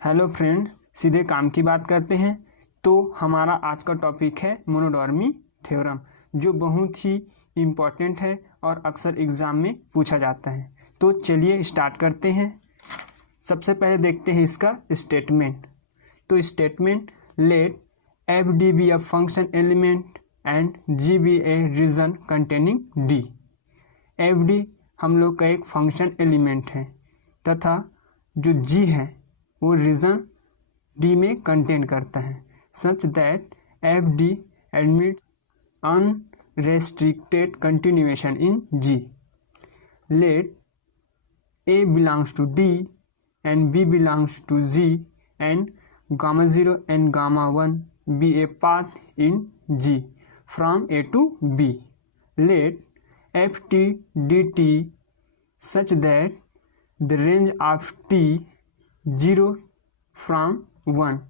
Hello friend, सीधे काम की बात करते हैं। तो हमारा आज का टॉपिक है मोनोडॉर्मी थ्योरम, जो बहुत ही इम्पोर्टेंट है और अक्सर एग्ज़ाम में पूछा जाता है। तो चलिए स्टार्ट करते हैं। सबसे पहले देखते हैं इसका स्टेटमेंट। तो statement, let F D B a function element and G B a region containing D. F D हम लोग का एक फंक्शन एलिमेंट है तथा जो जी है वो रीजन डी में कंटेन करता है, such that F D admits unrestricted continuation in G. Let A belongs to D and B belongs to G and gamma 0 and gamma 1 be a path in G from A to B. Let ft dt such that the range of t 0 from 1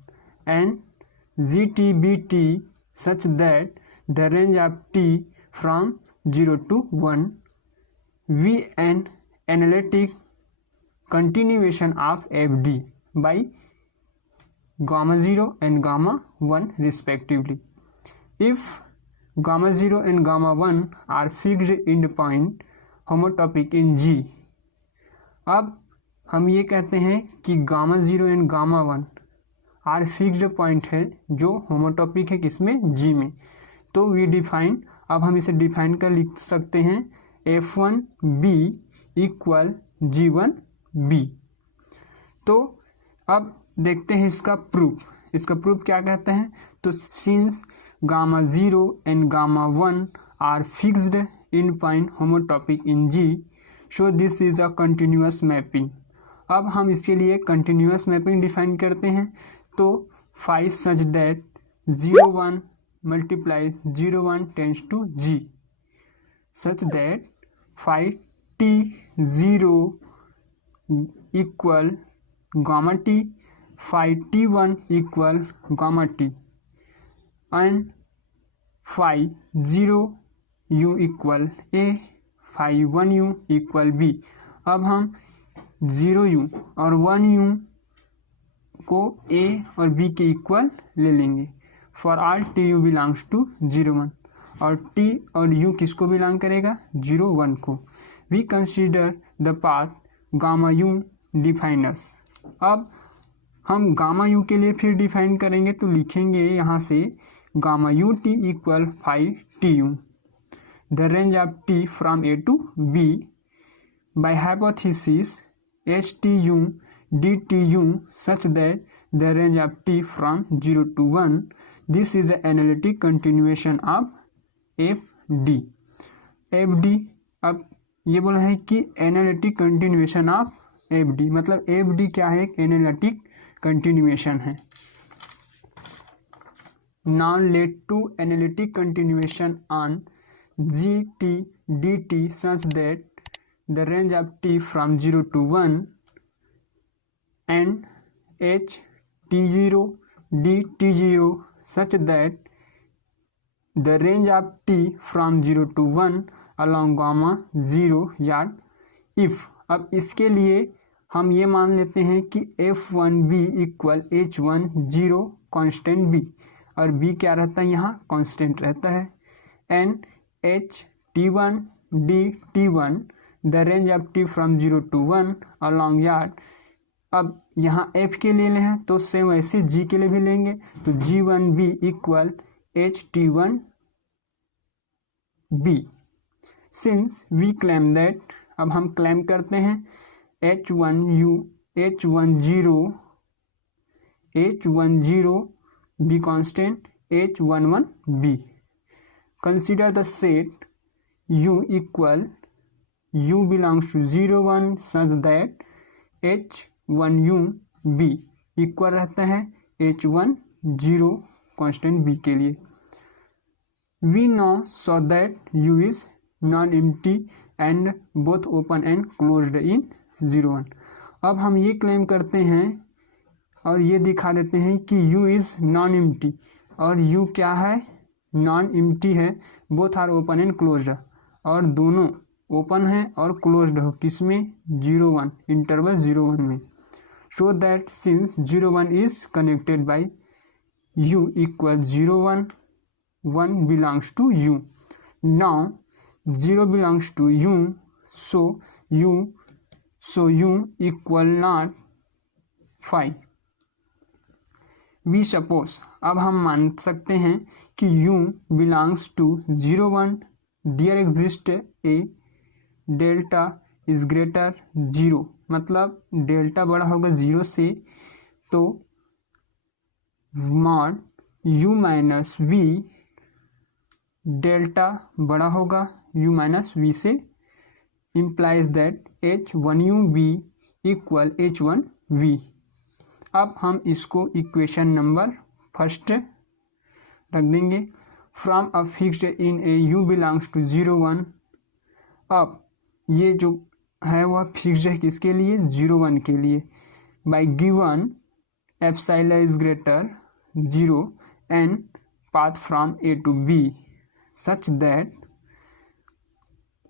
and gt bt such that the range of t from 0 to 1 v an analytic continuation of fd by gamma 0 and gamma 1 respectively. If gamma 0 and gamma 1 are fixed endpoint homotopic in G, अब हम ये कहते हैं कि gamma 0 and gamma 1 are fixed point है जो होमोटॉपिक है किसमें, G में। तो वी डिफाइन, अब हम इसे डिफाइन कर लिख सकते हैं F1B इक्वल G1B। तो अब देखते हैं इसका प्रूफ। इसका प्रूफ क्या कहते हैं, तो since gamma 0 and gamma 1 are fixed end point homotopic in G, so this is a continuous mapping. अब हम इसके लिए कंटिन्यूअस मैपिंग डिफाइन करते हैं। तो phi such that 0 1 multiplies 0 1 tends to G, such that phi T 0 equal gamma T, phi t1 equal gamma t and phi 0 u equal a, phi 1 u equal b। अब हम 0 u और 1 u को a और b के equal ले लेंगे for all T U belongs to 0 1, और t और u किसको बिलोंग करेगा, 0 1 को। We consider the path gamma u definers. अब हम गामा यू के लिए फिर डिफाइन करेंगे, तो लिखेंगे यहाँ से gamma U T equal 5 T U, the range of T from A to B by hypothesis H T U D T U such that the range of T from 0 to 1। This is the analytic continuation of F D. F D, अब ये बोला है कि analytic continuation of F D, मतलब F D क्या है, एक analytic continuation है। Now let to analytic continuation on G T D T such that the range of T from 0 to 1 and H T 0 D T 0 such that the range of T from 0 to 1 along gamma 0 yard if. अब इसके लिए हम ये मान लेते हैं कि F1B equal H1 0 constant B, और B क्या रहता है यहाँ, कॉन्स्टेंट रहता है, and H T1 D T1 the range of T from 0 to 1 along yard. अब यहाँ F के लिए ले हैं तो सेम वैसे G के लिए भी लेंगे, तो G1B equal HT1B। Since we claim that, अब हम क्लेम करते हैं H1U H10 H10 B constant H11 B। Consider the set U equal U belongs to 0 1 such that H1U B equal रहता है H10 constant B के लिए। We know so that U is non-empty and both open and closed in 0 1। अब हम ये claim करते हैं और ये दिखा देते हैं कि U इज़ नॉन एम्प्टी, और U क्या है, नॉन एम्प्टी है, both are open and closed, और दोनों ओपन है और क्लोज्ड हो किसमें, 0 1 इंटरवल 0 1 में। show that since 0 1 is connected by u equals 0 1, 1 belongs to u. Now 0 belongs to u, so u equal not 5. We suppose, अब हम मान सकते हैं कि u belongs to 0 1. There exists a delta is greater 0, मतलब delta बड़ा होगा 0 से, तो mod u minus v delta बड़ा होगा u माइनस v से, implies that h1u v equal h1v. अब हम इसको इक्वेशन नंबर फर्स्ट रख देंगे. From a fixed in a u belongs to 0 1. अब ये जो है वह फिक्स्ड है किसके लिए? 0 1 के लिए. Bye given epsilon is greater 0 and path from a to b such that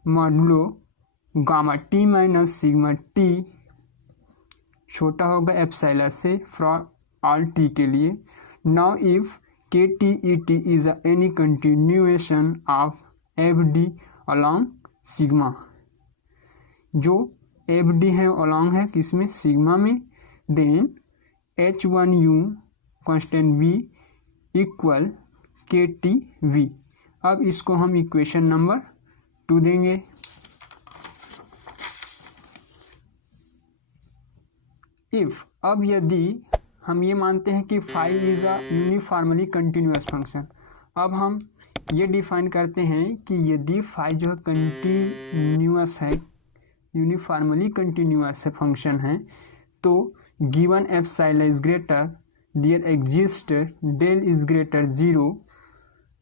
modulo gamma t minus sigma t छोटा होगा एप्सिलॉन से फॉर ऑल t के लिए. Now if kt et is any continuation of fd along sigma, जो fd है along है किसमें? Sigma में, then h1u constant v equal ktv. अब इसको हम इक्वेशन नंबर 2 देंगे. इफ, अब यदि हम ये मानते हैं कि phi is a uniformly continuous function, अब हम ये डिफाइन करते हैं कि यदि फाई जो है कंटिन्यूअस है, यूनिफॉर्मली कंटिन्यूअस है फंक्शन है, तो given epsilon is greater there exist del is greater 0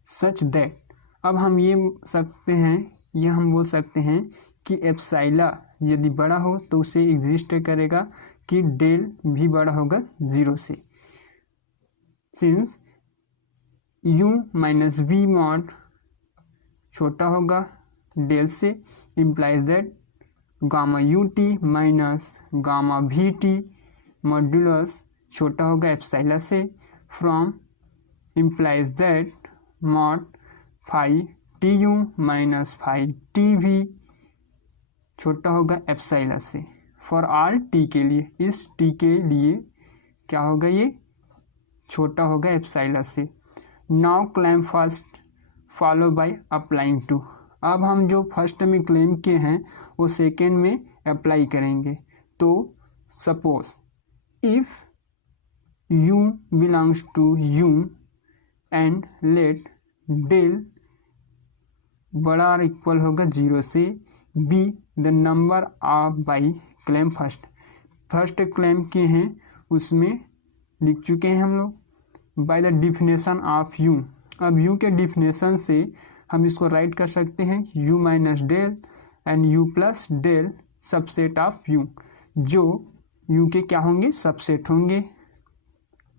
such that. अब हम ये सकते हैं, ये हम बोल सकते हैं कि एप्सिलॉन यदि बड़ा हो तो उसे एग्जिस्ट करेगा कि डेल भी बड़ा होगा 0 से. Since u minus v mod छोटा होगा डेल से, implies that gamma ut minus gamma vt modulus छोटा होगा एप्सिलॉन से, from implies that mod phi tu minus phi tv छोटा होगा एप्सिलॉन से फॉर ऑल t के लिए. इस t के लिए क्या होगा? ये छोटा होगा एप्सिलॉन से. Now claim first follow by applying to. अब हम जो फर्स्ट में क्लेम किए हैं वो सेकेंड में अप्लाई करेंगे. तो suppose if u belongs to u and let del बड़ा और इक्वल होगा 0 से, b the number of by claim first claim किए हैं उसमें लिख चुके हैं हम लोग by the definition of u. अब u के डिफिनेशन से हम इसको राइट कर सकते हैं u minus del and u plus del subset of u, जो u के क्या होंगे? सबसेट होंगे.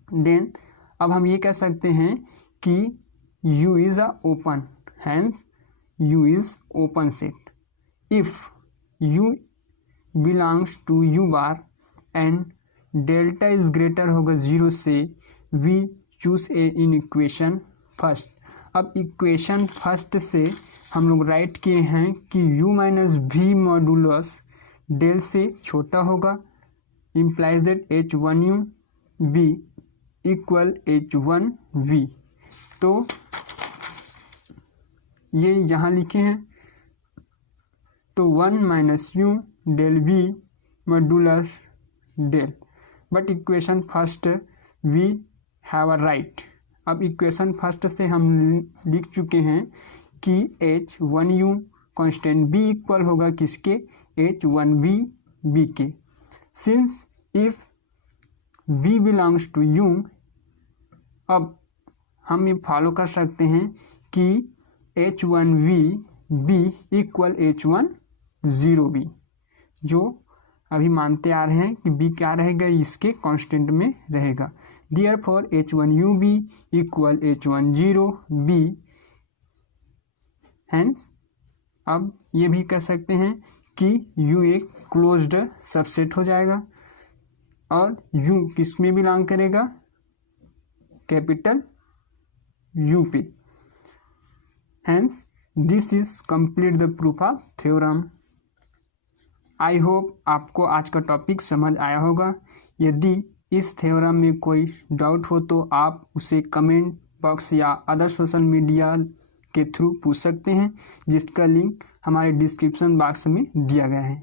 देन अब हम ये कह सकते हैं कि u is a open, hence u is open set. If u belongs to u bar and delta is greater होगा 0 से, we choose a in equation first. अब इक्वेशन फर्स्ट से हम लोग राइट किए हैं कि u minus v modulus del से छोटा होगा, implies that h1u v equal h1v. तो ये यहाँ लिखे हैं, तो 1 minus u del v modulus del. But equation first we have a right. अब इक्वेशन फर्स्ट से हम लिख चुके हैं कि h1u कांस्टेंट b इक्वल होगा किसके? h1v b के. Since if b belongs to u, अब हम ये फॉलो कर सकते हैं कि h1v b इक्वल h1 जो अभी मानते आ रहे हैं कि b क्या रहेगा? इसके कांस्टेंट में रहेगा. Therefore h1u b equal h1 b. Hence अब ये भी कह सकते हैं कि u एक क्लोज्ड सबसेट हो जाएगा. और यू किस में बिलोंग करेगा, कैपिटल यू पे। Hence this is complete the proof of theorem. I hope आपको आज का टॉपिक समझ आया होगा। यदि इस थ्योरम में कोई डाउट हो तो आप उसे कमेंट बॉक्स या अदर सोशल मीडिया के थ्रू पूछ सकते हैं, जिसका लिंक हमारे डिस्क्रिप्शन बॉक्स में दिया गया है।